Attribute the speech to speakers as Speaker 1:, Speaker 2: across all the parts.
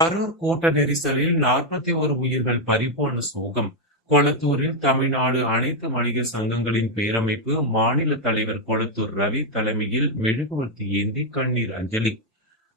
Speaker 1: கரூர் கூட்ட நெரிசலில் நாற்பத்தி ஒரு உயிர்கள் பறிப்போன சோகம். கொளத்தூரில் தமிழ்நாடு அனைத்து வணிக சங்கங்களின் பேரமைப்பு மாநில தலைவர் கொளத்தூர் ரவி தலைமையில் மெழுகுவர்த்தி ஏந்தி கண்ணீர் அஞ்சலி.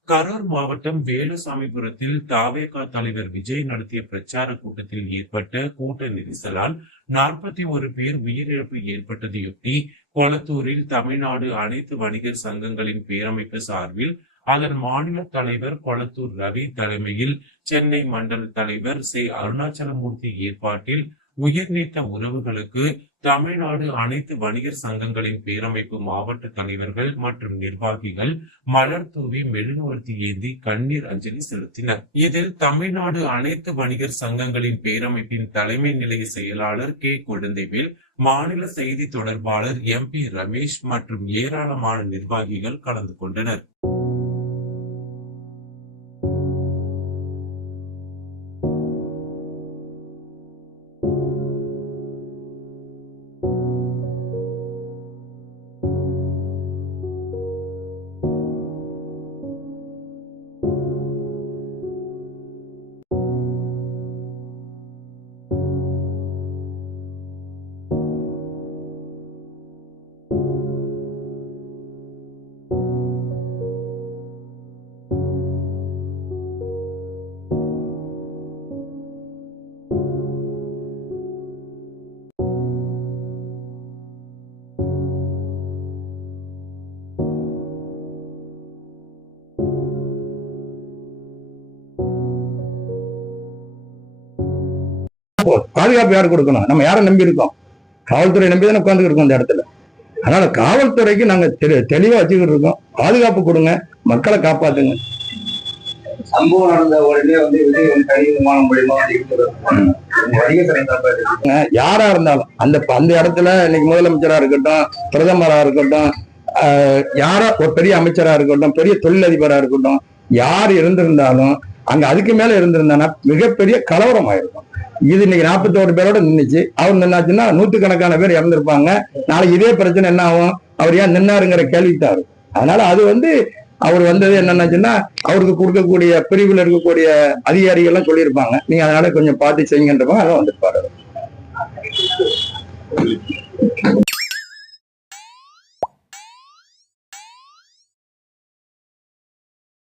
Speaker 1: கரூர் மாவட்டம் வேலுசாமிபுரத்தில் தாவேகா தலைவர் விஜய் நடத்திய பிரச்சார கூட்டத்தில் ஏற்பட்ட கூட்ட நெரிசலால் நாற்பத்தி ஒரு பேர் உயிரிழப்பு ஏற்பட்டதையொட்டி கொளத்தூரில் தமிழ்நாடு அனைத்து வணிகர் சங்கங்களின் பேரமைப்பு சார்பில் அதன் மாநில தலைவர் கொளத்தூர் ரவி தலைமையில் சென்னை மண்டல தலைவர் சி. அருணாச்சலமூர்த்தி ஏற்பாட்டில் உயிர்நீத்த உறவுகளுக்கு தமிழ்நாடு அனைத்து வணிகர் சங்கங்களின் பேரமைப்பு மாவட்ட தலைவர்கள் மற்றும் நிர்வாகிகள் மலர் தூவி மெழுகுவர்த்தி ஏந்தி கண்ணீர் அஞ்சலி செலுத்தினர். இதில் தமிழ்நாடு அனைத்து வணிகர் சங்கங்களின் பேரமைப்பின் தலைமை நிலைய செயலாளர் கே. குழந்தைவேல் மாநில செய்தி தொடர்பாளர் எம். பி. ரமேஷ் மற்றும் ஏராளமான நிர்வாகிகள் கலந்து கொண்டனர்.
Speaker 2: பாதுகாப்பு யார் கொடுக்கணும்? நம்ம யாரை நம்பி இருக்கோம்? காவல்துறை நம்பி தானே உட்காந்துக்கிட்டு இருக்கோம் இந்த இடத்துல. அதனால காவல்துறைக்கு நாங்க தெளி- தெளிவா வச்சுக்கிட்டு இருக்கோம். பாதுகாப்பு கொடுங்க. மக்களை காப்பாத்துங்க.
Speaker 3: சம்பவம் நடந்த உடனே வந்து விஜய் வந்து தனி விமானம் மூலியமா
Speaker 2: யாரா இருந்தாலும் அந்த அந்த இடத்துல இன்னைக்கு முதலமைச்சரா இருக்கட்டும் பிரதமரா இருக்கட்டும் யாரா ஒரு பெரிய அமைச்சரா இருக்கட்டும் பெரிய தொழிலதிபரா இருக்கட்டும் யார் இருந்திருந்தாலும் அங்க அதுக்கு மேல இருந்திருந்தானா மிகப்பெரிய கலவரம் ஆயிருக்கும். இது இன்னைக்கு நாற்பத்தோரு பேரோட நின்னுச்சு. அவர் நின்னாச்சுன்னா நூற்றுக்கணக்கான பேர் இறந்திருப்பாங்க. நாளைக்கு இதே பிரச்சனை என்ன ஆகும்? அவர் ஏன் நின்னாருங்கிற கேள்வித்தாரு அதனால அது வந்து அவர் வந்தது என்னன்னாச்சுன்னா அவருக்கு கொடுக்கக்கூடிய பிரிவில் இருக்கக்கூடிய அதிகாரிகள் எல்லாம் சொல்லியிருப்பாங்க. நீங்க அதனால கொஞ்சம் பார்த்து செய்யுங்கன்றப்ப அதான் வந்திருப்பாரு.